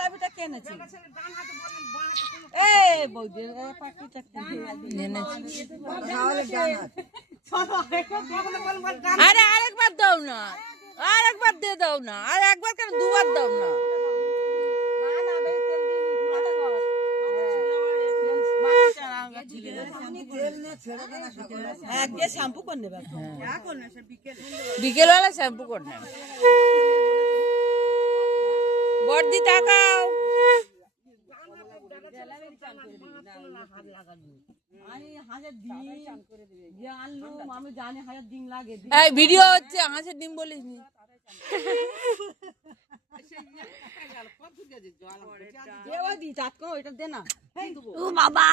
কাবিটা কেনেছি বৌদি পাখিটা আরে আরেকবার দাও না, আরেকবার দিয়ে দাও না, আর একবার কেন দুবার দাও না। শ্যাম্পু করে নেবে বিকেলবেলা শ্যাম্পু করে নেবে। বর্দি তাকাও। আমি জানি হাজার ডিম লাগে এই ভিডিও হচ্ছে, হাঁসের ডিম বলিস নি। ওটা দে না ও বাবা।